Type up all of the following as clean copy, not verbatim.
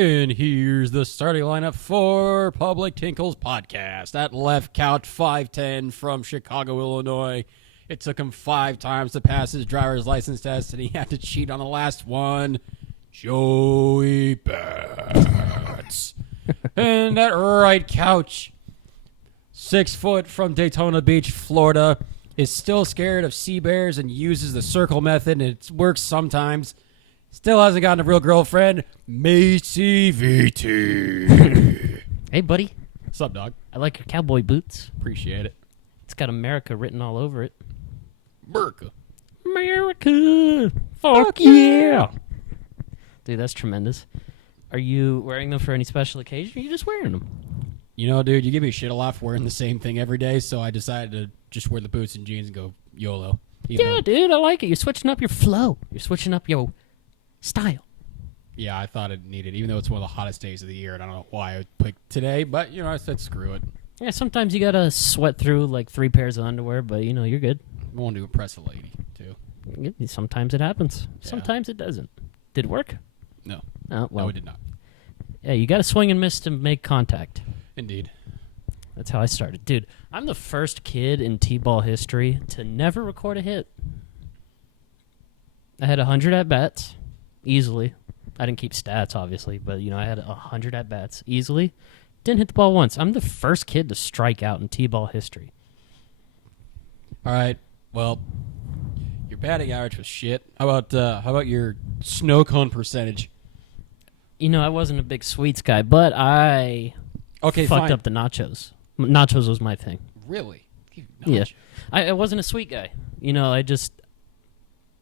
And here's the starting lineup for Public Tinkles podcast. At left, couch 5'10" from Chicago, Illinois. It took him 5 times to pass his driver's license test, and he had to cheat on the last one. Joey Bats. And at right couch, 6 foot from Daytona Beach, Florida, is still scared of sea bears and uses the circle method, and it works sometimes. Still hasn't gotten a real girlfriend, Macy VT. Hey, buddy. What's up, dog? I like your cowboy boots. Appreciate it. It's got America written all over it. America. America. Fuck yeah. Dude, that's tremendous. Are you wearing them for any special occasion, or are you just wearing them? You know, dude, you give me shit a lot for wearing the same thing every day, so I decided to just wear the boots and jeans and go YOLO. Yeah, dude, I like it. You're switching up your flow. You're switching up your style. Yeah, I thought it needed, even though it's one of the hottest days of the year, and I don't know why I picked today, but, you know, I said screw it. Yeah, sometimes you gotta sweat through like 3 pairs of underwear, but, you know, you're good. I want to impress a lady, too. Sometimes it happens. Yeah. Sometimes it doesn't. Did it work? No. Oh, well. No, it did not. Yeah, you gotta swing and miss to make contact. Indeed. That's how I started. Dude, I'm the first kid in T-ball history to never record a hit. I had 100 at-bats, easily. I didn't keep stats, obviously, but, you know, I had 100 at-bats, easily. Didn't hit the ball once. I'm the first kid to strike out in T-ball history. All right. Well, your batting average was shit. How about your snow cone percentage? You know, I wasn't a big sweets guy, but I fucked up the nachos. Nachos was my thing. Really? Yeah. I wasn't a sweet guy. You know, I just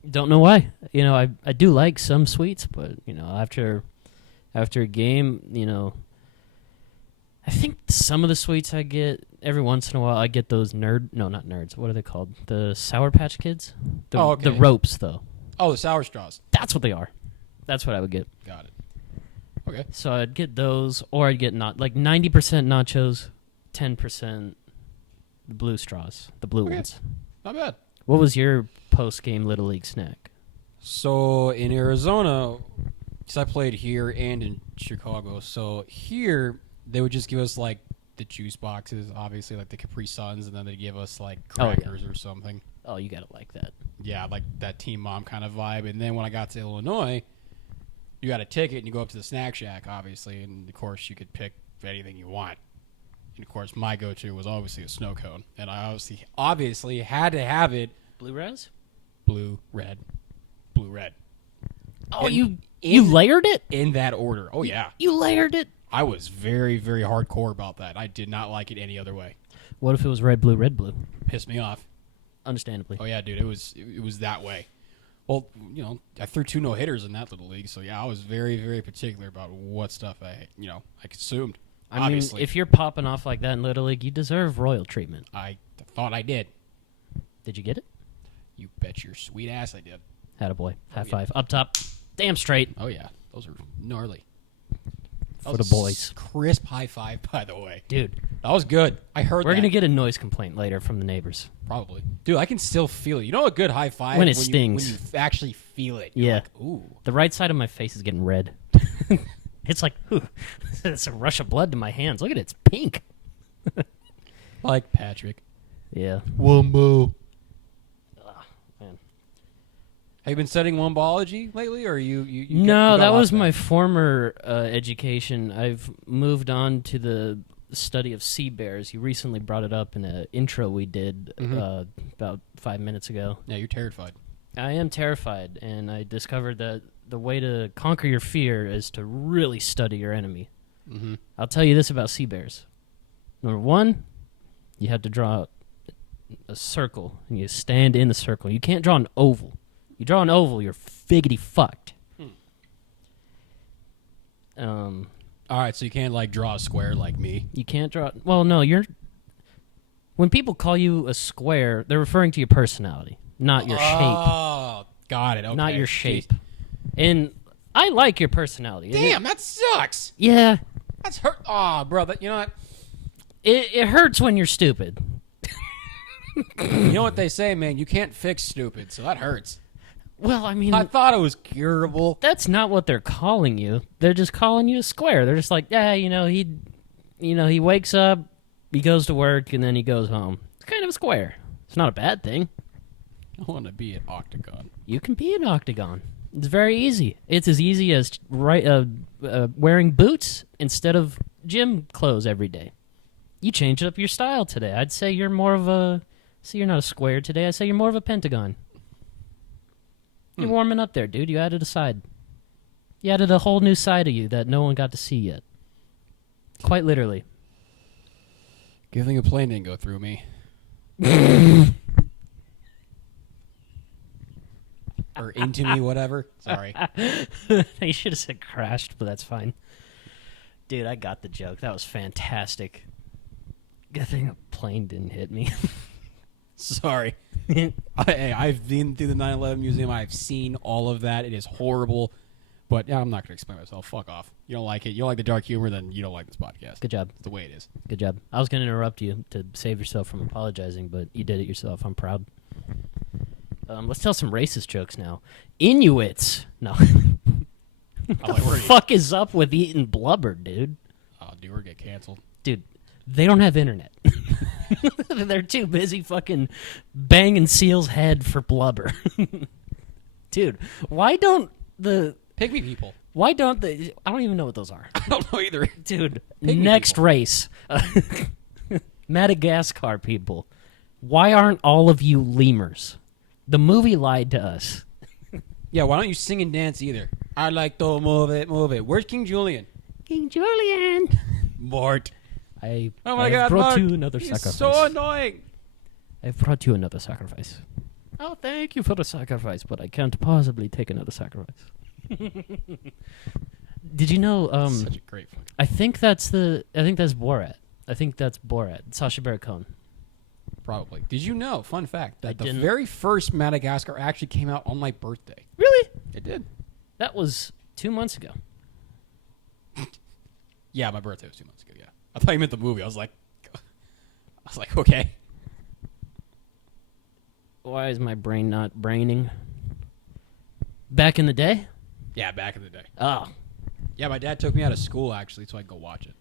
don't know why. You know, I do like some sweets, but, you know, after a game, you know, I think some of the sweets I get, every once in a while, I get those not nerds. What are they called? The Sour Patch Kids? The ropes, though. Oh, the sour straws. That's what they are. That's what I would get. Got it. Okay. So I'd get those, or I'd get 90% nachos, 10% the blue straws, the blue ones. Not bad. What was your post-game Little League snack? So in Arizona, because I played here and in Chicago, so here they would just give us like the juice boxes, obviously like the Capri Suns, and then they'd give us like crackers or something. Oh, you gotta like that. Yeah, like that Team Mom kind of vibe. And then when I got to Illinois, you got a ticket and you go up to the snack shack, obviously, and of course you could pick anything you want. And of course my go-to was obviously a snow cone, and I obviously had to have it. Blue res? Blue, red, blue, red. Oh, you layered it? In that order. Oh, yeah. You layered it? I was very, very hardcore about that. I did not like it any other way. What if it was red, blue? Pissed me off. Understandably. Oh, yeah, dude. It was that way. Well, you know, I threw 2 no-hitters in that little league, so, yeah, I was very, very particular about what stuff I consumed. I mean, if you're popping off like that in Little League, you deserve royal treatment. I thought I did. Did you get it? You bet your sweet ass I did. Attaboy. High five. Up top. Damn straight. Oh, yeah. Those are gnarly. For the boys. Crisp high five, by the way. Dude. That was good. I heard We're going to get a noise complaint later from the neighbors. Probably. Dude, I can still feel it. You know a good high five? When it stings. When you actually feel it. You're like, ooh. The right side of my face is getting red. It's like, ooh, it's a rush of blood to my hands. Look at it. It's pink. Like Patrick. Yeah. Wumbo. Man. Have you been studying wombology lately, or you No, that was my former education. I've moved on to the study of sea bears. You recently brought it up in an intro we did about 5 minutes ago. Yeah, you're terrified. I am terrified, and I discovered that the way to conquer your fear is to really study your enemy. Mm-hmm. I'll tell you this about sea bears. Number 1, you have to draw a circle, and you stand in the circle. You can't draw an oval. You draw an oval, you're figgity fucked. All right, so you can't, like, draw a square like me. You can't draw... Well, no, when people call you a square, they're referring to your personality, not your shape. Oh, got it. Okay. Not your shape. Jeez. And I like your personality. Damn, that sucks. Yeah. That's hurt. Oh, bro, you know what? It hurts when you're stupid. You know what they say, man? You can't fix stupid, so that hurts. Well, I mean, I thought it was curable. that's not what they're calling you. They're just calling you a square. They're just like, yeah, he wakes up, he goes to work, and then he goes home. It's kind of a square. It's not a bad thing. I want to be an octagon. You can be an octagon. It's very easy. It's as easy as wearing boots instead of gym clothes every day. You changed up your style today. I'd say you're more of a... See, you're not a square today. I'd say you're more of a pentagon. You're warming up there, dude. You added a side. You added a whole new side of you that no one got to see yet. Quite literally. Good thing a plane didn't go through me. Or into me, whatever. Sorry. You should have said crashed, but that's fine. Dude, I got the joke. That was fantastic. Good thing a plane didn't hit me. Sorry. I've been through the 9/11 museum. I've seen all of that. It is horrible. But yeah, I'm not going to explain myself. Fuck off. You don't like it. You don't like the dark humor, then you don't like this podcast. Good job. It's the way it is. Good job. I was going to interrupt you to save yourself from apologizing, but you did it yourself. I'm proud. Let's tell some racist jokes now. Inuits. No. What the fuck is up with eating blubber, dude? Oh, dude, we're get canceled. Dude, they don't have internet. They're too busy fucking banging Seal's head for blubber. Dude, why don't the... Pygmy people. Why don't they... I don't even know what those are. I don't know either. Dude, Pygmy next people. race. Madagascar people. Why aren't all of you lemurs? The movie lied to us. Yeah, why don't you sing and dance either? I like to move it, move it. Where's King Julian? King Julian. Mort. I Oh my have God, brought Mort. you another He's sacrifice. so annoying. I've brought you another sacrifice. Oh, thank you for the sacrifice, but I can't possibly take another sacrifice. Did you know? Such a great fucking... I think that's Borat. I think that's Borat. Sacha Baron Cohen. Probably. Did you know, fun fact, that the didn't. very first Madagascar actually came out on my birthday? Really? It did. That was 2 months ago. Yeah, my birthday was 2 months ago, yeah. I thought you meant the movie. I was like, okay. Why is my brain not braining? Back in the day? Yeah, back in the day. Oh. Yeah, my dad took me out of school, actually, so I could go watch it.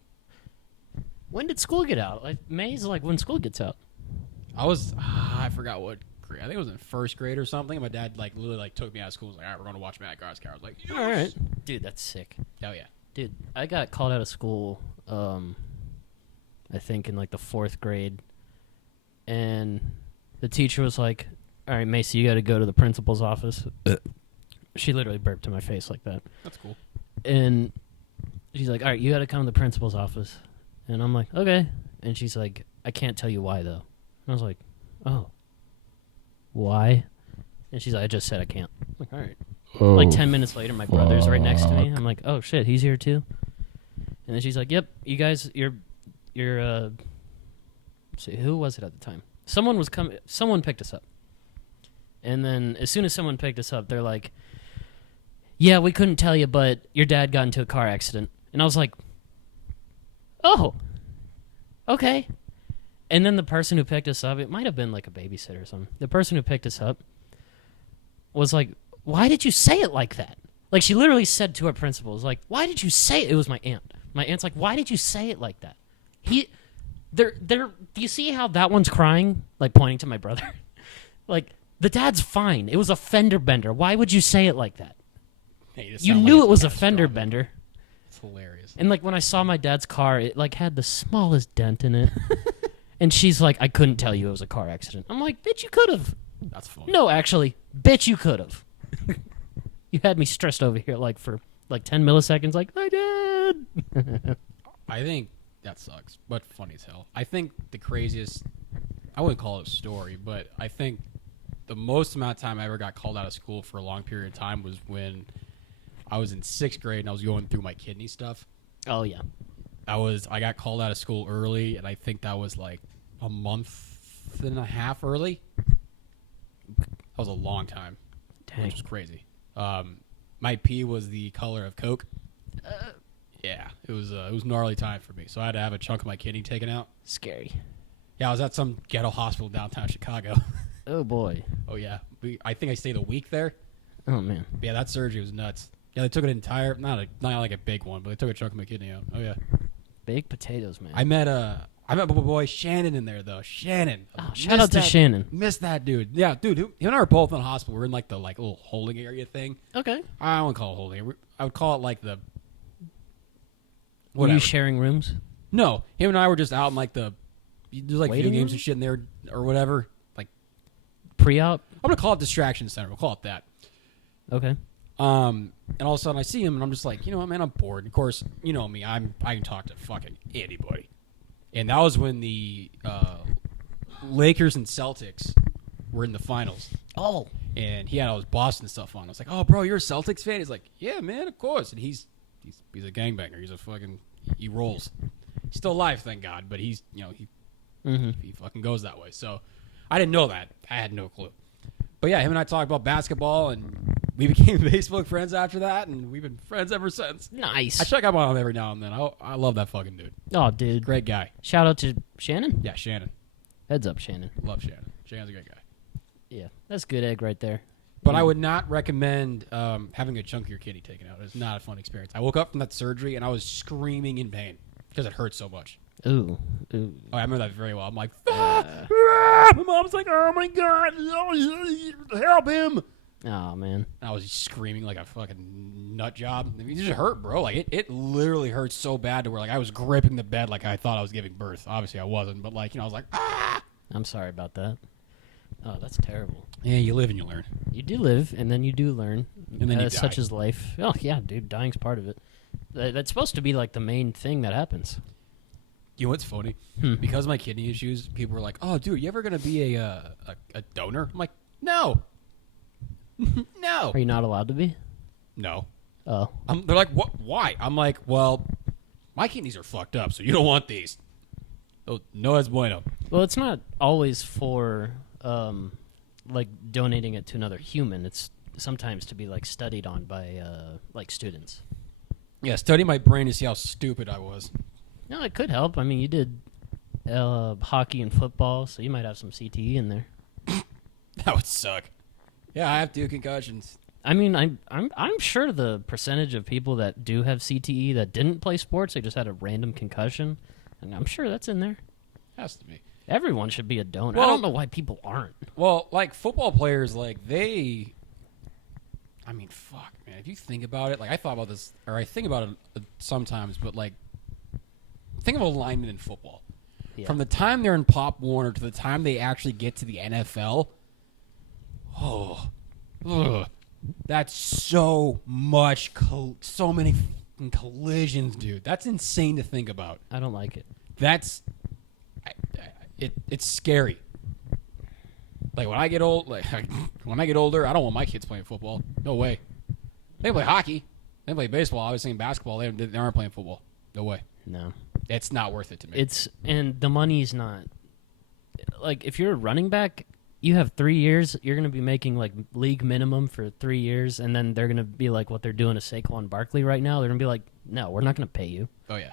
When did school get out? Like, May's like when school gets out. I forgot what grade. I think it was in first grade or something. My dad, literally, took me out of school. He was like, all right, we're going to watch Madagascar. I was like, yes. All right. Dude, that's sick. Oh, yeah. Dude, I got called out of school, I think in like the 4th grade. And the teacher was like, all right, Macy, you got to go to the principal's office. She literally burped in my face like that. That's cool. And she's like, all right, you got to come to the principal's office. And I'm like, okay. And she's like, I can't tell you why, though. And I was like, oh. Why? And she's like, I just said I can't. I'm like, all right. Oh, Like 10 minutes later, my brother's right next to me. I'm like, oh, shit, he's here, too? And then she's like, yep, you guys, you're let's see, who was it at the time? Someone picked us up. And then as soon as someone picked us up, they're like, yeah, we couldn't tell you, but your dad got into a car accident. And I was like, oh, okay. And then the person who picked us up, it might have been like a babysitter or something. The person who picked us up was like, why did you say it like that? Like, she literally said to our principal, was like, why did you say it? It was my aunt. My aunt's like, why did you say it like that? Do you see how that one's crying? Like, pointing to my brother? Like, the dad's fine. It was a fender bender. Why would you say it like that? Hey, You knew it was a fender bender. It's hilarious. And, like, when I saw my dad's car, it, like, had the smallest dent in it. And she's like, I couldn't tell you it was a car accident. I'm like, bitch, you could have. That's funny. No, actually, bitch, you could have. You had me stressed over here, like, for, like, 10 milliseconds, like, I did. I think that sucks, but funny as hell. I think the craziest, I wouldn't call it a story, but I think the most amount of time I ever got called out of school for a long period of time was when I was in 6th grade and I was going through my kidney stuff. Oh, yeah. I got called out of school early, and I think that was like a month and a half early. That was a long time, Dang. which was crazy. My pee was the color of Coke. Yeah, it was gnarly time for me. So I had to have a chunk of my kidney taken out. Scary. Yeah, I was at some ghetto hospital downtown Chicago. Oh, boy. Oh yeah, I think I stayed a week there. Oh man. Yeah, that surgery was nuts. Yeah, they took an entire, not like a big one, but they took a chunk of my kidney out. Oh yeah. Baked potatoes, man. I met my boy Shannon in there though. Shannon. Oh, shout out to Shannon. Missed that dude. Yeah, dude. Him and I were both in the hospital. We're in like the little holding area thing. Okay. I don't call it holding area. I would call it like the. Were Whatever. you sharing rooms? No, him and I were just out in like there's like Waiting video games room? and shit in there or whatever. Like Pre-op? I'm gonna call it distraction center. We'll call it that. Okay. And all of a sudden I see him and I'm just like, you know what, man, I'm bored. Of course, you know me, I can talk to fucking anybody. And that was when the Lakers and Celtics were in the finals. Oh. And he had all his Boston stuff on. I was like, oh, bro, you're a Celtics fan? He's like, yeah, man, of course. And he's a gangbanger. He's a fucking, he rolls. He's still alive, thank God. But he's, you know, he fucking goes that way. So I didn't know that. I had no clue. But yeah, him and I talked about basketball, and we became Facebook friends after that, and we've been friends ever since. Nice. I check up on him every now and then. I love that fucking dude. Oh, dude. Great guy. Shout out to Shannon. Yeah, Shannon. Heads up, Shannon. Love Shannon. Shannon's a great guy. Yeah, that's good egg right there. But I would not recommend having a chunk of your kidney taken out. It's not a fun experience. I woke up from that surgery, and I was screaming in pain because it hurt so much. Ooh. Oh, I remember that very well. I'm like, my mom's like, oh my God, help him. Oh, man. And I was screaming like a fucking nut job. I mean, it just hurt, bro. Like, it literally hurt so bad to where, like, I was gripping the bed like I thought I was giving birth. Obviously, I wasn't, but, like, you know, I was like, ah. I'm sorry about that. Oh, that's terrible. Yeah, you live and you learn. You do live, and then you do learn. And then you die. Such is life. Oh, yeah, dude. Dying's part of it. That's supposed to be, like, the main thing that happens. You know what's funny? Because of my kidney issues, people were like, oh, dude, you ever going to be a donor? I'm like, no. No. Are you not allowed to be? No. Oh. They're like, what? Why? I'm like, well, my kidneys are fucked up, so you don't want these. Oh, no es bueno. Well, it's not always for, like, donating it to another human. It's sometimes to be, like, studied on by, like, students. Yeah, study my brain to see how stupid I was. No, it could help. I mean, you did hockey and football, so you might have some CTE in there. That would suck. Yeah, I have 2 concussions. I mean, I'm sure the percentage of people that do have CTE that didn't play sports, they just had a random concussion, and I'm sure that's in there. Has to be. Everyone should be a donor. Well, I don't know why people aren't. Well, like football players, like they. I mean, fuck, man. If you think about it, like I thought about this, or I think about it sometimes, but like, think of a lineman in football. Yeah. From the time they're in Pop Warner to the time they actually get to the NFL, that's so much, so many fucking collisions, dude. That's insane to think about. I don't like it. That's, it's scary. Like when I get old, when I get older, I don't want my kids playing football. No way. They play hockey. They play baseball. Obviously, in basketball, they aren't playing football. No way. No. It's not worth it to me. And the money's not. Like, if you're a running back, you have 3 years, you're going to be making, like, league minimum for 3 years, and then they're going to be like what they're doing to Saquon Barkley right now. They're going to be like, no, we're not going to pay you. Oh, yeah.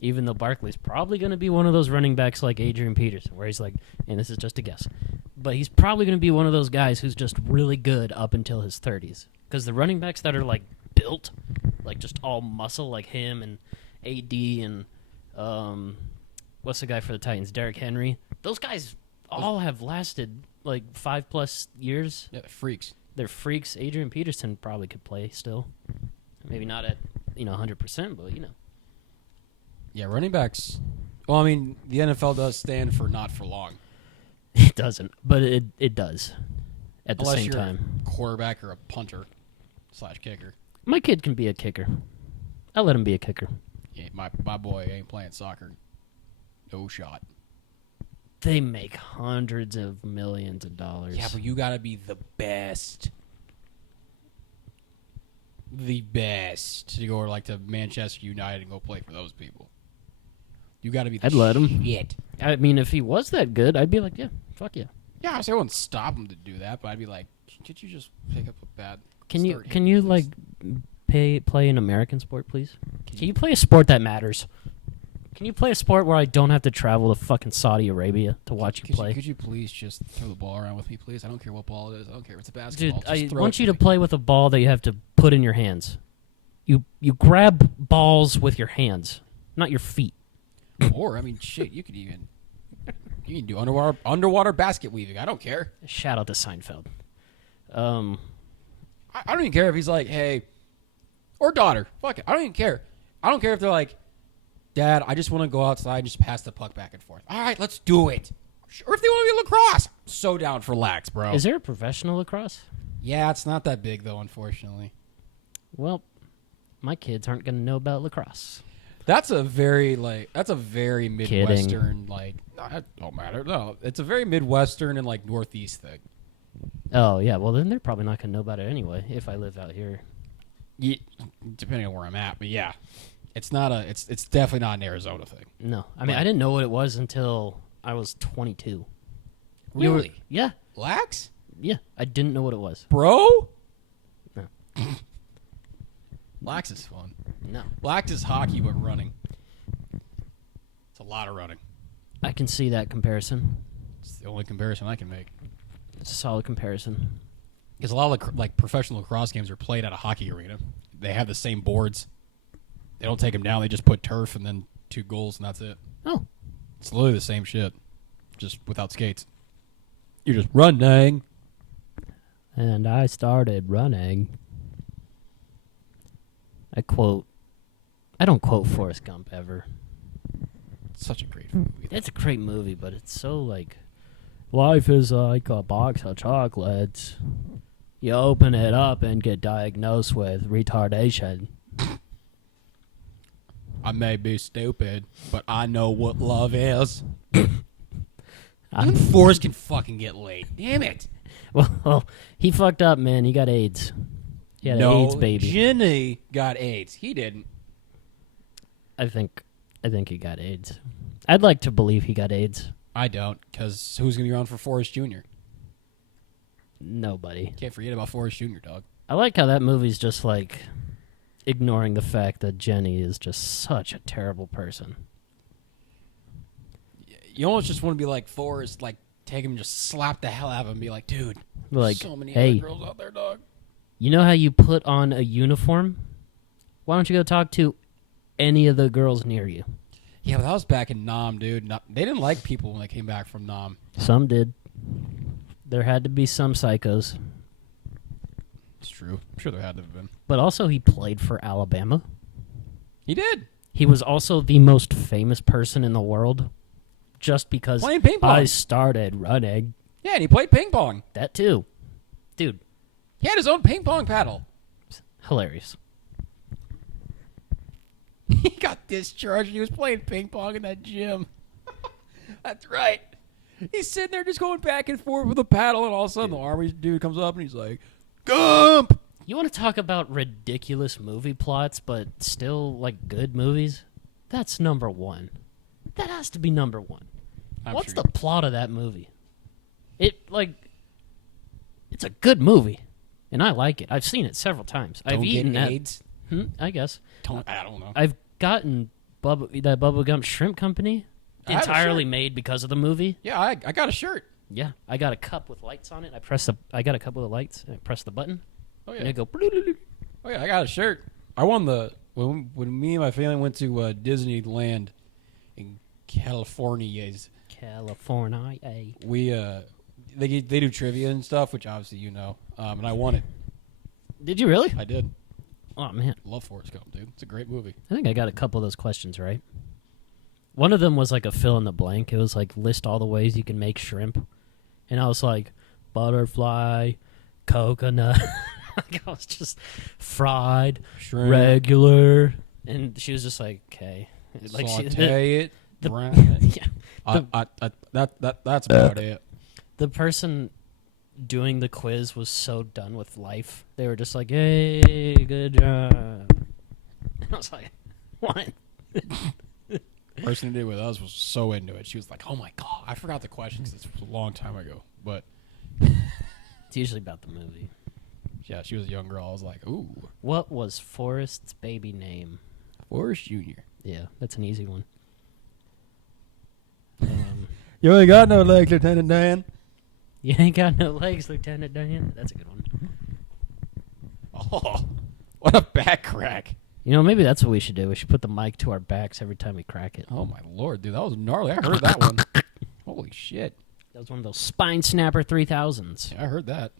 Even though Barkley's probably going to be one of those running backs like Adrian Peterson, where he's like, and this is just a guess, but he's probably going to be one of those guys who's just really good up until his 30s. Because the running backs that are, like, built, like, just all muscle, like him and AD and what's the guy for the Titans, Derrick Henry, those guys all have lasted like 5+ years. Yeah, freaks. They're freaks. Adrian Peterson probably could play still. Maybe not at 100%, but Yeah, running backs. Well, I mean, the NFL does stand for not for long. It doesn't, but it does at the Unless same you're time. a quarterback or a punter / kicker. My kid can be a kicker. I let him be a kicker. Yeah, my boy ain't playing soccer. No shot. They make hundreds of millions of dollars. Yeah, but you gotta be the best. The best to go like to Manchester United and go play for those people. You gotta be the I'd let him. shit. I mean, if he was that good, I'd be like, yeah, fuck yeah. Yeah, I wouldn't stop him to do that, but I'd be like, could you just pick up a bat? Can you like play an American sport, please? Can you play a sport that matters? Can you play a sport where I don't have to travel to fucking Saudi Arabia to watch you play? Could you please just throw the ball around with me, please? I don't care what ball it is. I don't care if it's a basketball. Dude, Just I throw want it you to to me. play with a ball that you have to put in your hands. You grab balls with your hands, not your feet. Or, I mean, shit, you can do underwater basket weaving. I don't care. Shout out to Seinfeld. I don't even care if he's like, hey, or daughter. Fuck it. I don't even care. I don't care if they're like, Dad, I just want to go outside and just pass the puck back and forth. All right, let's do it. Or if they want to be lacrosse, I'm so down for lax, bro. Is there a professional lacrosse? Yeah, it's not that big though, unfortunately. Well, my kids aren't going to know about lacrosse. That's a very Midwestern that don't matter. No, it's a very Midwestern and like Northeast thing. Oh, yeah. Well, then they're probably not going to know about it anyway if I live out here. Yeah, depending on where I'm at, but yeah. It's definitely not an Arizona thing. No. I mean, I didn't know what it was until I was 22. Really? Yeah. Lax? Yeah. I didn't know what it was. Bro? No. Lax is fun. No. Lax is hockey, but running. It's a lot of running. I can see that comparison. It's the only comparison I can make. It's a solid comparison. Because a lot of professional lacrosse games are played at a hockey arena. They have the same boards. They don't take them down. They just put turf and then 2 goals, and that's it. Oh. It's literally the same shit, just without skates. You're just running. And I started running. I don't quote Forrest Gump ever. It's such a great movie. It's a great movie, but it's so like, life is like a box of chocolates. You open it up and get diagnosed with retardation. I may be stupid, but I know what love is. Even Forrest can fucking get laid. Damn it. Well, he fucked up, man. He got AIDS. He had an AIDS baby. Jenny got AIDS. He didn't. I think he got AIDS. I'd like to believe he got AIDS. I don't, because who's going to be around for Forrest Jr.? Nobody. Can't forget about Forrest Jr., dog. I like how that movie's just like ignoring the fact that Jenny is just such a terrible person. You almost just want to be like Forrest, like take him, just slap the hell out of him, and be like, dude, Like, so many hey, other girls out there, dog. You know how you put on a uniform? Why don't you go talk to any of the girls near you? Yeah, but that was back in Nam, dude. They didn't like people when they came back from Nam. Some did. There had to be some psychos. It's true. I'm sure there had to have been. But also, he played for Alabama. He did. He was also the most famous person in the world just because Playing ping pong. I started running. Yeah, and he played ping pong. That too. Dude, He had his own ping pong paddle. hilarious. He got discharged. He was playing ping pong in that gym. That's right. He's sitting there just going back and forth with a paddle, and all of a sudden the Army dude comes up and he's like, Gump! You want to talk about ridiculous movie plots, but still, like, good movies? That's number one. That has to be number one. What's the plot of that movie? It's a good movie, and I like it. I've seen it several times. I've eaten that. AIDS? I guess. I don't know. I've gotten that Bubba Gump Shrimp Company I have a entirely shirt. made because of the movie. Yeah, I got a shirt. Yeah, I got a cup with lights on it. I got a cup with lights. And I press the button. Oh, And yeah. it go. Oh, yeah, I got a shirt. I won when me and my family went to Disneyland in California. California. We they do trivia and stuff, which obviously you know, and I won it. Did you really? I did. Oh man, Love Forrest Gump, dude. It's a great movie. I think I got a couple of those questions right. One of them was like a fill in the blank. It was like list all the ways you can make shrimp, and I was like butterfly, coconut. I was just fried, Shrimp, regular, and she was just like, okay, like saute it. the- brown. yeah. That's about it. The person doing the quiz was so done with life. They were just like, hey, good job. I was like, what? Person who did it with us was so into it. She was like, "Oh my god, I forgot the question because it's a long time ago." But It's usually about the movie. yeah, she was a young girl. I was like, "Ooh, What was Forrest's baby name? Forrest Jr." Yeah, that's an easy one. You ain't got no legs, Lieutenant Dan. You ain't got no legs, Lieutenant Dan. That's a good one. Oh, what a back crack. You know, maybe that's what we should do. We should put the mic to our backs every time we crack it. Oh, my Lord, dude. That was gnarly. I heard that one. Holy shit. That was one of those Spine Snapper 3000s. Yeah, I heard that.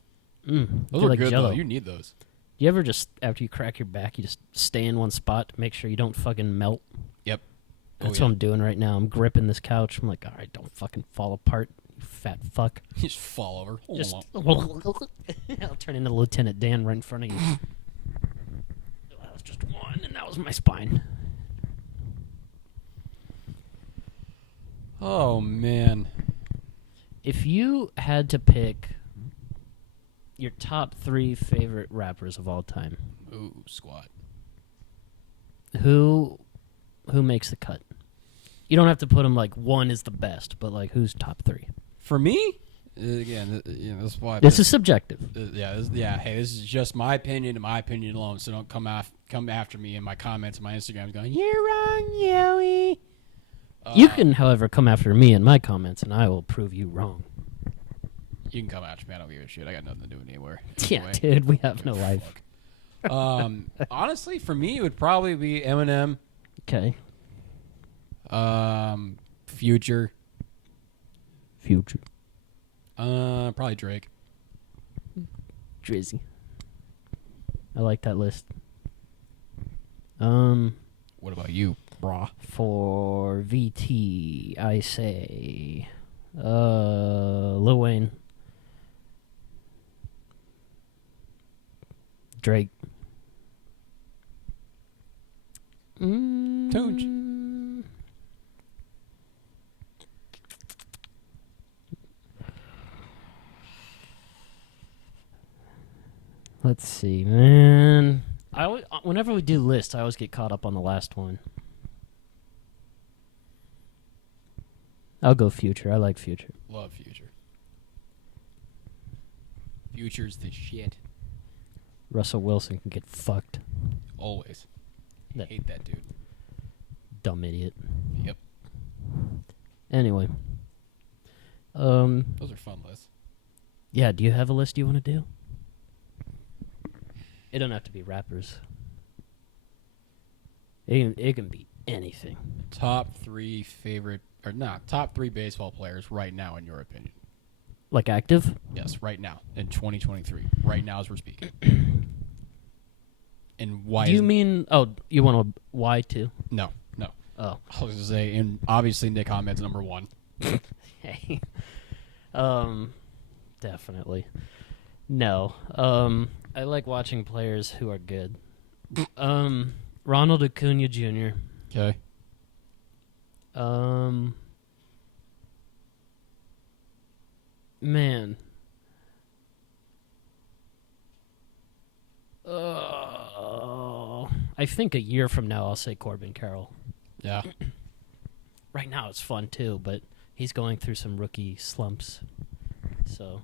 Those Those are like good, Jell-O. though. You need those. You ever just, after you crack your back, you just stay in one spot to make sure you don't fucking melt? Yep. That's what I'm doing right now. I'm gripping this couch. I'm like, all right, don't fucking fall apart, you fat fuck. You just fall over. Hold Just, on. I'll turn into Lieutenant Dan right in front of you. That was just one, and that was my spine. Oh, man. If you had to pick your top 3 favorite rappers of all time, Ooh, squat. who makes the cut? You don't have to put them like one is the best, but like who's top 3? For me, again, this is why. This is subjective. Hey, this is just my opinion and my opinion alone. So don't come after me in my comments and my Instagram going, "You're wrong, Joey." You can, however, come after me in my comments, and I will prove you wrong. You can come after me. I don't give a shit. I got nothing to do anywhere. Yeah, Anyway. dude, we have no life. Honestly, for me, it would probably be Eminem, Okay. Future, Future. probably Drake. Drizzy. I like that list. What about you, brah? For VT, I say Lil Wayne, Drake, Tunj. Let's see, man. Whenever we do lists, I always get caught up on the last one. I'll go Future. I like Future. Love Future. Future's the shit. Russell Wilson can get fucked. Always. That- Hate that dude. Dumb idiot. Yep. Anyway. Those are fun lists. Yeah, do you have a list you want to do? It don't have to be rappers. It can be anything. Top 3 baseball players right now, in your opinion. Like active? Yes, right now in 2023. Right now as we're speaking. And why? Do you mean? Oh, you want a why too? No. Oh, I was gonna say, and obviously Nick Ahmed's number 1. hey. Definitely. No. I like watching players who are good. Ronald Acuna Jr. Okay. Man. I think a year from now I'll say Corbin Carroll. Yeah. Right now it's fun too, but he's going through some rookie slumps. So,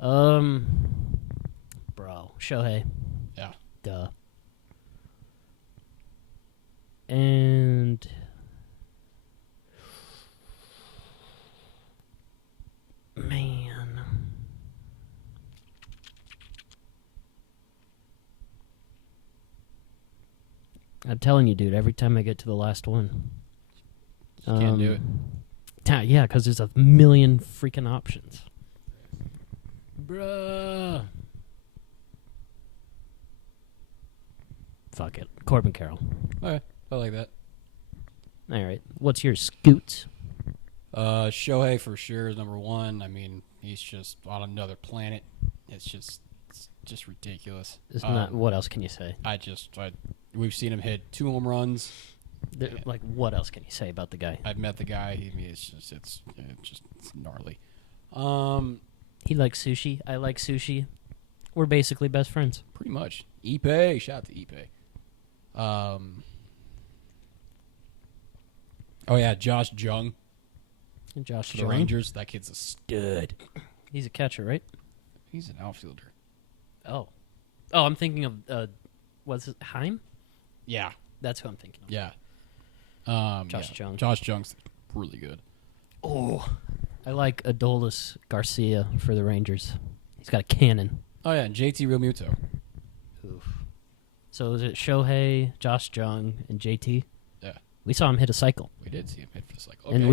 bro, Shohei. Yeah. Duh. And man, I'm telling you, dude. Every time I get to the last one, You can't do it. Yeah, because there's a million freaking options. Bruh. Fuck it. Corbin Carroll. Okay. I like that. All right. What's your scoots? Shohei for sure is number 1. I mean, he's just on another planet. It's just ridiculous. It's not. What else can you say? We've seen him hit 2 home runs. Like, what else can you say about the guy? I've met the guy. It's gnarly. He likes sushi. I like sushi. We're basically best friends. Pretty much. Ipe. Shout out to Ipe. Oh yeah, Josh Jung Josh for the Jung. Rangers. That kid's a stud. He's a catcher, right? He's an outfielder. Oh, I'm thinking of what's it, Heim? Yeah. That's who I'm thinking of. Yeah. Josh Jung. Josh Jung's really good. Oh, I like Adolis Garcia for the Rangers. He's got a cannon. Oh, yeah, and JT Realmuto. Oof. So is it Shohei, Josh Jung, and JT? Yeah. We saw him hit a cycle. We did see him hit for the cycle. And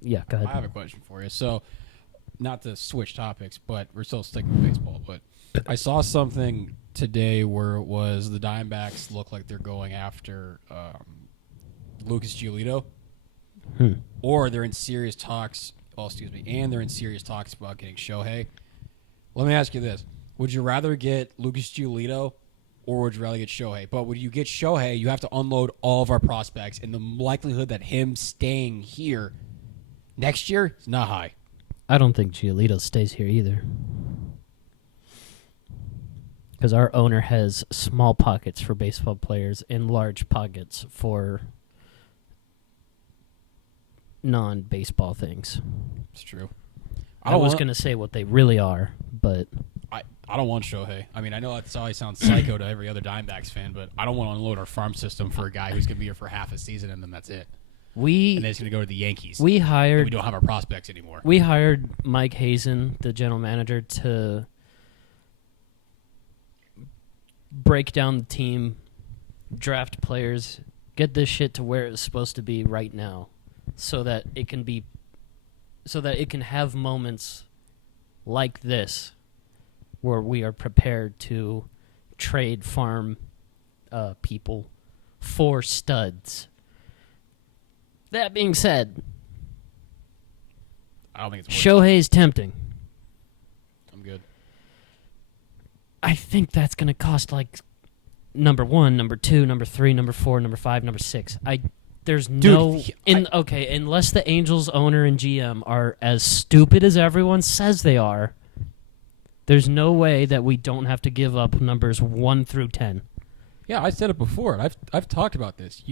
yeah, go ahead. I have a question for you. So, not to switch topics, but we're still sticking with baseball. But I saw something today where it was the Diamondbacks look like they're going after Lucas Giolito, or they're in serious talks. Well, excuse me, and they're in serious talks about getting Shohei. Let me ask you this: would you rather get Lucas Giolito, or would you rather get Shohei? But when you get Shohei, you have to unload all of our prospects, and the likelihood that him staying here next year is not high. I don't think Giolito stays here either. Because our owner has small pockets for baseball players and large pockets for non-baseball things. It's true. I was going to say what they really are, but... I don't want Shohei. I mean, I know that probably sounds psycho to every other Diamondbacks fan, but I don't want to unload our farm system for a guy who's going to be here for half a season and then that's it. And then he's going to go to the Yankees. We don't have our prospects anymore. We hired Mike Hazen, the general manager, to break down the team, draft players, get this shit to where it's supposed to be right now, so that it can have moments like this where we are prepared to trade farm people for studs. That being said, I don't think it's Shohei's tempting. I'm good. I think that's going to cost like number 1, number 2, number 3, number 4, number 5, number 6. Unless the Angels owner and GM are as stupid as everyone says they are, there's no way that we don't have to give up numbers 1 through 10. Yeah, I said it before. And I've talked about this.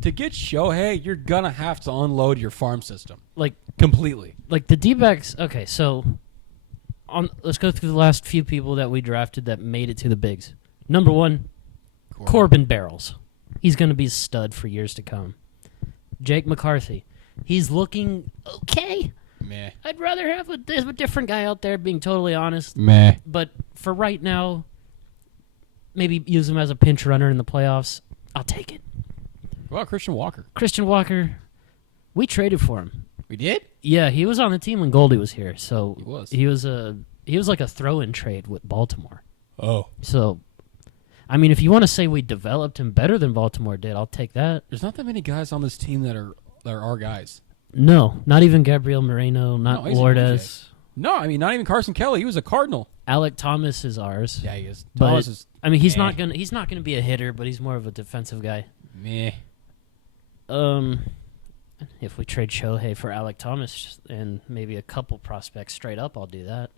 To get Shohei, you're gonna have to unload your farm system, like completely. Like the D-backs. Okay, so let's go through the last few people that we drafted that made it to the bigs. Number 1, Corbin Barrels. He's gonna be a stud for years to come. Jake McCarthy. He's looking okay. Meh. I'd rather have a different guy out there, being totally honest. Meh. But for right now, maybe use him as a pinch runner in the playoffs. I'll take it. What about Christian Walker? Christian Walker, we traded for him. We did? Yeah, he was on the team when Goldie was here. So he was like a throw-in trade with Baltimore. Oh. So, I mean, if you want to say we developed him better than Baltimore did, I'll take that. There's not that many guys on this team that are our guys. No, not even Gabriel Moreno, not Lourdes. No, I mean, not even Carson Kelly. He was a Cardinal. Alec Thomas is ours. Yeah, he is. But, I mean, he's not gonna be a hitter, but he's more of a defensive guy. Meh. If we trade Shohei for Alec Thomas and maybe a couple prospects straight up, I'll do that.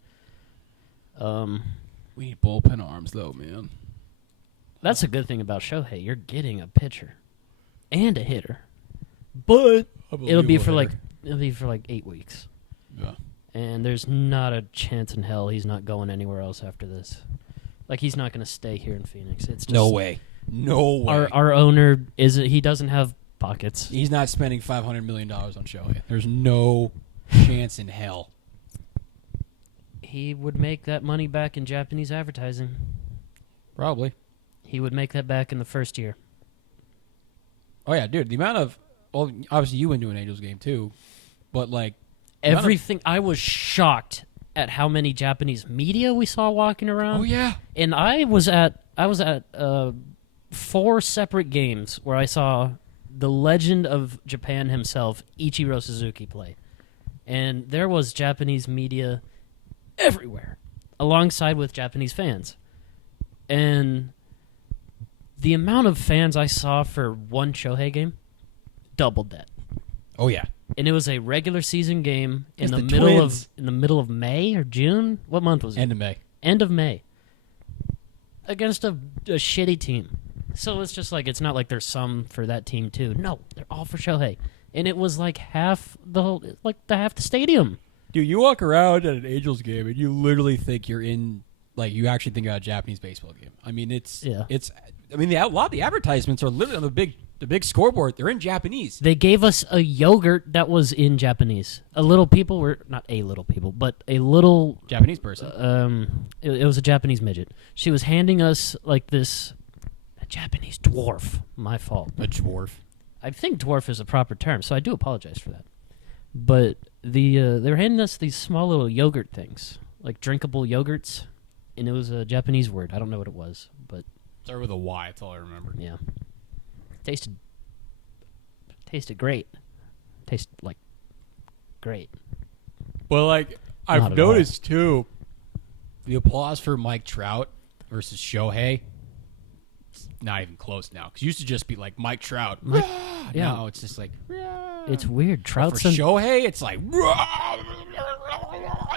We need bullpen arms, though, man. That's a good thing about Shohei. You're getting a pitcher and a hitter, but it'll be for like 8 weeks. Yeah. And there's not a chance in hell he's not going anywhere else after this. Like, he's not going to stay here in Phoenix. It's just, no way. Our owner he doesn't have pockets. He's not spending $500 million on Shohei. There's no chance in hell. He would make that money back in Japanese advertising. Probably. He would make that back in the first year. Oh, yeah, dude. The amount of... Well, obviously you went to an Angels game, too. But, like... Everything... I was shocked at how many Japanese media we saw walking around. Oh, yeah. And I was at 4 separate games where I saw the legend of Japan himself, Ichiro Suzuki, play. And there was Japanese media everywhere, alongside with Japanese fans. And the amount of fans I saw for one Shohei game doubled that. Oh, yeah. And it was a regular season game in the middle of May or June. What month was it? End of May. End of May. Against a shitty team. So it's just like, it's not like there's some for that team too. No, they're all for Shohei. And it was like half the stadium. Dude, you walk around at an Angels game and you literally think you're in, like, you actually think about a Japanese baseball game. I mean, it's I mean, a lot of the advertisements are literally on the big scoreboard. They're in Japanese. They gave us a yogurt that was in Japanese. A little people were not a little people, but a little Japanese person. It was a Japanese midget. She was handing us like this. A Japanese dwarf. My fault. A dwarf. I think dwarf is a proper term, so I do apologize for that. But they were handing us these small little yogurt things, like drinkable yogurts, and it was a Japanese word. I don't know what it was, but Started with a Y. That's all I remember. yeah, tasted great. Tasted like great. But like Not I've at all. noticed too, the applause for Mike Trout versus Shohei. It's not even close now. Because used to just be like Mike Trout. yeah. Now it's just like. It's weird. For Trout's Shohei, it's like.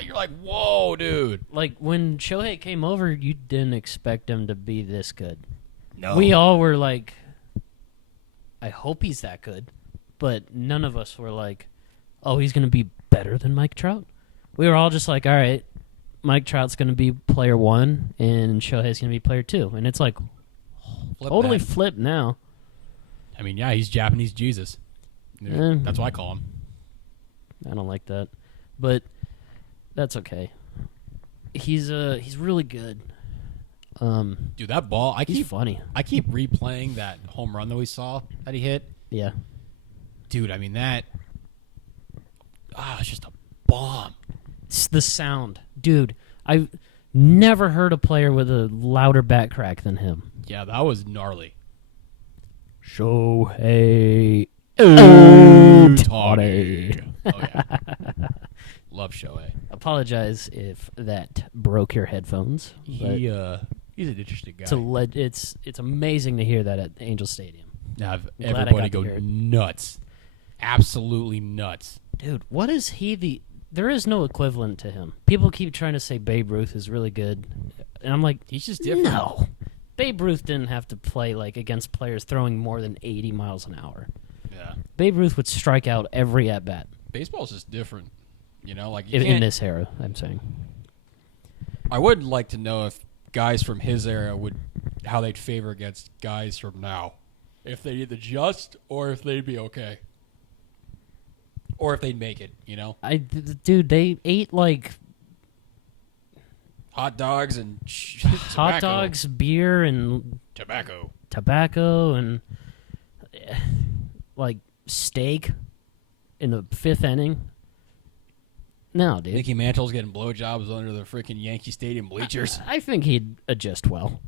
You're like, whoa, dude. like when Shohei came over, you didn't expect him to be this good. No. We all were like, I hope he's that good, but none of us were like, oh, he's going to be better than Mike Trout. We were all just like, all right, Mike Trout's going to be player 1 and Shohei's going to be player 2. And it's like totally that. flipped now. I mean, yeah, he's Japanese Jesus. That's what I call him. I don't like that, but that's okay. He's really good. Dude, that ball, He's funny. I keep replaying that home run that we saw that he hit. Yeah. Dude, I mean, it's just a bomb. It's the sound. Dude, I've never heard a player with a louder bat crack than him. Yeah, that was gnarly. Shohei Ohtani. Oh, yeah. Love Shohei. Apologize if that broke your headphones. but He's an interesting guy. it's amazing to hear that at Angel Stadium. Now, glad I everybody got to go hear it. nuts. Absolutely nuts. Dude, what is he there is no equivalent to him. People keep trying to say Babe Ruth is really good. And I'm like, He's just different. no. Babe Ruth didn't have to play like against players throwing more than 80 miles an hour. Yeah. Babe Ruth would strike out every at bat. Baseball's just different. You know, like you In can't, this era, I'm saying. I would like to know if guys from his era how they'd favor against guys from now. If they'd either just or if they'd be okay. Or if they'd make it, you know? Dude, they ate like Hot dogs and hot dogs, beer, and tobacco, and like steak in the 5th inning. No, dude. Mickey Mantle's getting blowjobs under the freaking Yankee Stadium bleachers. I think he'd adjust well.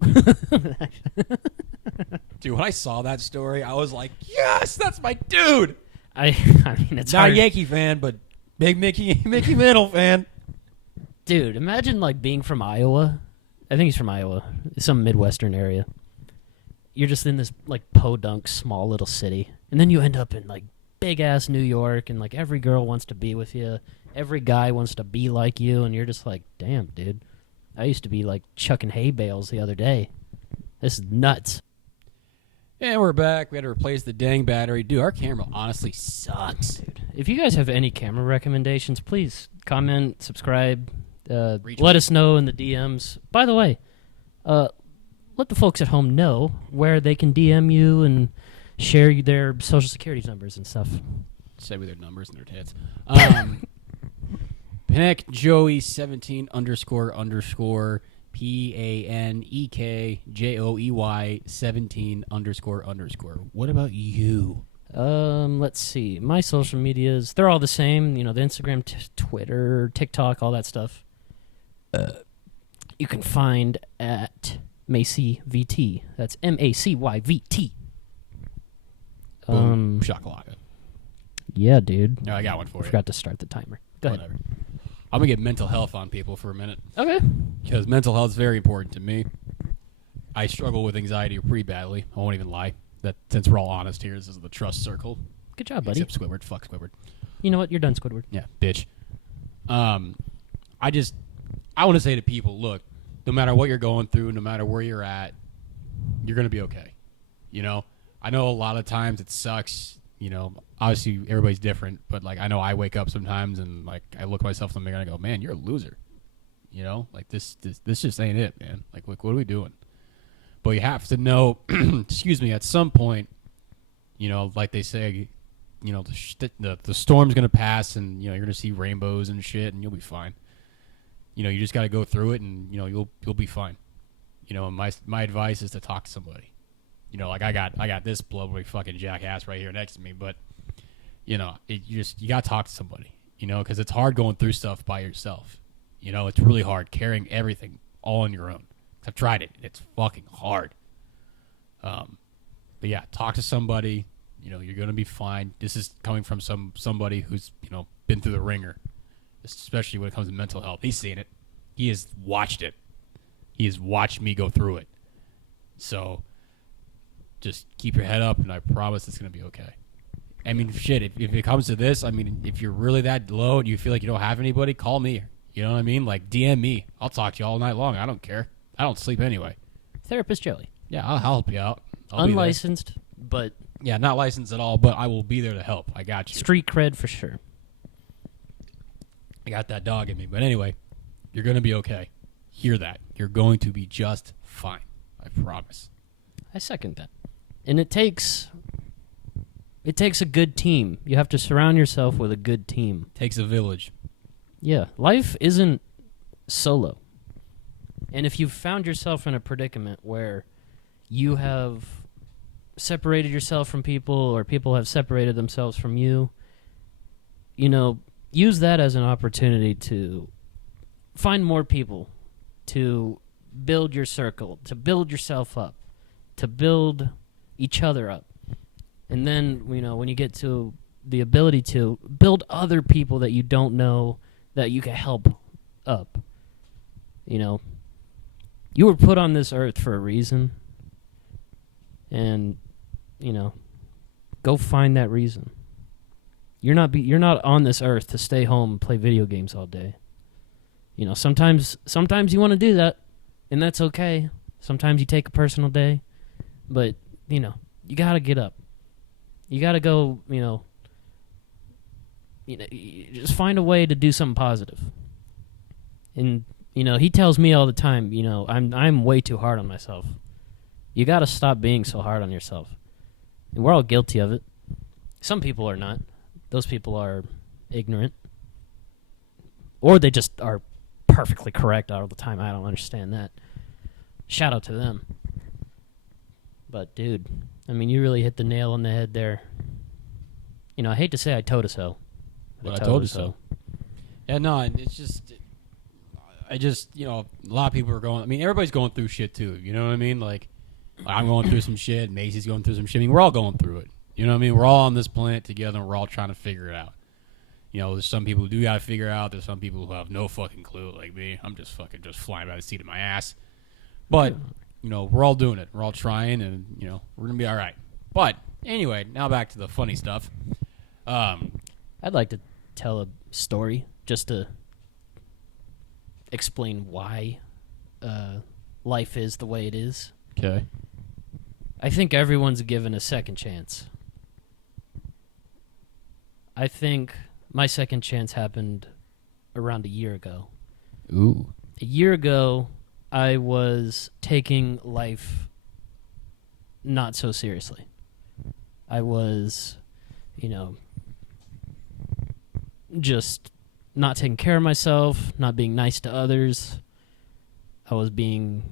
Dude, when I saw that story, I was like, yes, that's my dude. I mean, it's Not hard. a Yankee fan, but big Mickey Mantle fan. Dude, imagine like being from Iowa. I think he's from Iowa, some Midwestern area. You're just in this like podunk small little city, and then you end up in like big ass New York, and like every girl wants to be with you, every guy wants to be like you, and you're just like, damn, dude. I used to be like chucking hay bales the other day. This is nuts. And we're back. We had to replace the dang battery. Dude, our camera honestly sucks. Dude, if you guys have any camera recommendations, please comment, subscribe, Retweet. let us know in the DMs. By the way, let the folks at home know where they can DM you and share their social security numbers and stuff. Say with their numbers and their tits. Panek Joey 17 _ PANEKJOEY 17 _ What about you? Let's see. My social medias, they're all the same. You know, the Instagram, Twitter, TikTok, all that stuff. You can find at MacyVT. That's MACYVT. Boom. Shakalaka. Yeah, dude. No, I got one for you. Forgot to start the timer. Go ahead. Whatever. I'm going to get mental health on people for a minute. Okay. Because mental health is very important to me. I struggle with anxiety pretty badly. I won't even lie. That since we're all honest here, this is the trust circle. Good job, buddy. Except Squidward. Fuck Squidward. You know what? You're done, Squidward. Yeah, bitch. I want to say to people, look, no matter what you're going through, no matter where you're at, you're going to be okay. You know? I know a lot of times it sucks. You know, obviously everybody's different, but like I know I wake up sometimes and like I look myself in the mirror and I go, man, you're a loser. You know, like this just ain't it, man. Like what are we doing? But you have to know, excuse me, at some point, like they say, the storm's going to pass and, you're going to see rainbows and shit and you'll be fine. You just got to go through it and, you'll be fine. And my advice is to talk to somebody. Like I got this blubbery fucking jackass right here next to me, but, you got to talk to somebody, because it's hard going through stuff by yourself. It's really hard carrying everything all on your own. I've tried it. It's fucking hard. But yeah, talk to somebody. You're gonna be fine. This is coming from somebody who's been through the ringer, especially when it comes to mental health. He's seen it. He has watched it. He has watched me go through it. So just keep your head up, and I promise it's gonna be okay. I mean, shit. If it comes to this, I mean, if you're really that low and you feel like you don't have anybody, call me. You know what I mean? Like DM me. I'll talk to you all night long. I don't care. I don't sleep anyway. Therapist Joey. Yeah, I'll help you out. Unlicensed, but... Yeah, not licensed at all, but I will be there to help. I got you. Street cred for sure. I got that dog in me. But anyway, you're going to be okay. Hear that. You're going to be just fine. I promise. I second that. And it takes a good team. You have to surround yourself with a good team. Takes a village. Yeah, life isn't solo. And if you've found yourself in a predicament where you have separated yourself from people or people have separated themselves from you, use that as an opportunity to find more people, to build your circle, to build yourself up, to build each other up. And then, when you get to the ability to build other people that you don't know that you can help up, you were put on this earth for a reason. And, go find that reason. You're not on this earth to stay home and play video games all day. Sometimes you want to do that, and that's okay. Sometimes you take a personal day, but, you got to get up. You got to go, just find a way to do something positive. And, he tells me all the time, I'm way too hard on myself. You got to stop being so hard on yourself. And we're all guilty of it. Some people are not. Those people are ignorant. Or they just are perfectly correct all the time. I don't understand that. Shout out to them. But, dude, I mean, you really hit the nail on the head there. I hate to say I told you so. But I told you so. Yeah, no, it's just... a lot of people are going... I mean, everybody's going through shit, too. You know what I mean? Like, I'm going through some shit. Macy's going through some shit. I mean, we're all going through it. You know what I mean? We're all on this planet together, and we're all trying to figure it out. There's some people who do got to figure it out. There's some people who have no fucking clue, like me. I'm just flying by the seat of my ass. But, we're all doing it. We're all trying, and, we're going to be all right. But, anyway, now back to the funny stuff. I'd like to tell a story just to explain why life is the way it is. Okay. I think everyone's given a second chance. I think my second chance happened around a year ago. Ooh. A year ago, I was taking life not so seriously. I was, just not taking care of myself, not being nice to others. I was being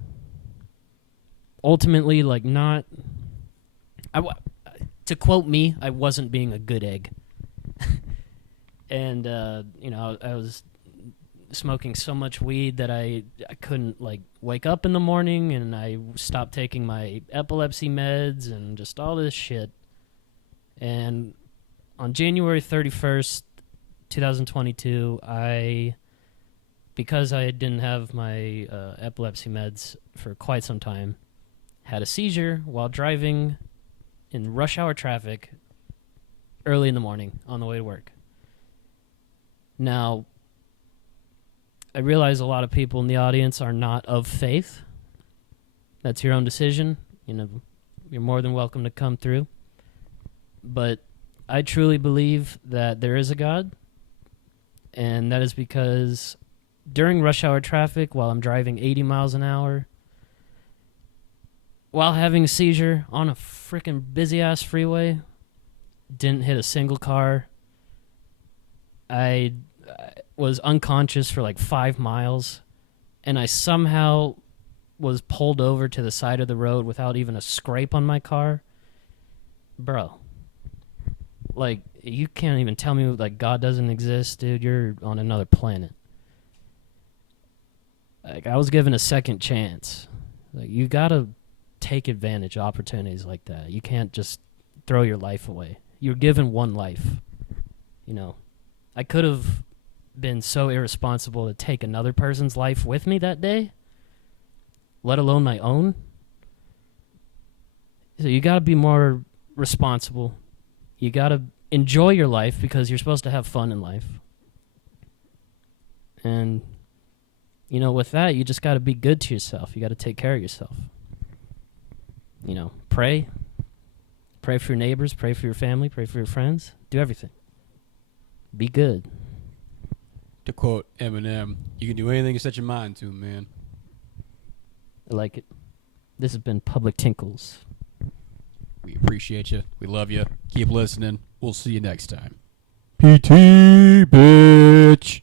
ultimately not... to quote me, I wasn't being a good egg. And, I was smoking so much weed that I couldn't, wake up in the morning, and I stopped taking my epilepsy meds and just all this shit. And on January 31st, 2022, because I didn't have my epilepsy meds for quite some time, had a seizure while driving in rush hour traffic early in the morning on the way to work. Now, I realize a lot of people in the audience are not of faith. That's your own decision. You're more than welcome to come through. But I truly believe that there is a God, and that is because during rush hour traffic, while I'm driving 80 miles an hour, while having a seizure on a freaking busy ass freeway. Didn't hit a single car. I was unconscious for like 5 miles, and I somehow was pulled over to the side of the road without even a scrape on my car. Bro, like, you can't even tell me like God doesn't exist, dude. You're on another planet. Like, I was given a second chance. Like, you gotta take advantage of opportunities like that. You can't just throw your life away. You're given one life. You know, I could have been so irresponsible to take another person's life with me that day, let alone my own. So you got to be more responsible. You got to enjoy your life because you're supposed to have fun in life. And, you know, with that, you just got to be good to yourself. You got to take care of yourself. You know, pray. Pray for your neighbors. Pray for your family. Pray for your friends. Do everything. Be good. To quote Eminem, you can do anything you set your mind to, man. I like it. This has been Public Tinkles. We appreciate you. We love you. Keep listening. We'll see you next time. PT, bitch.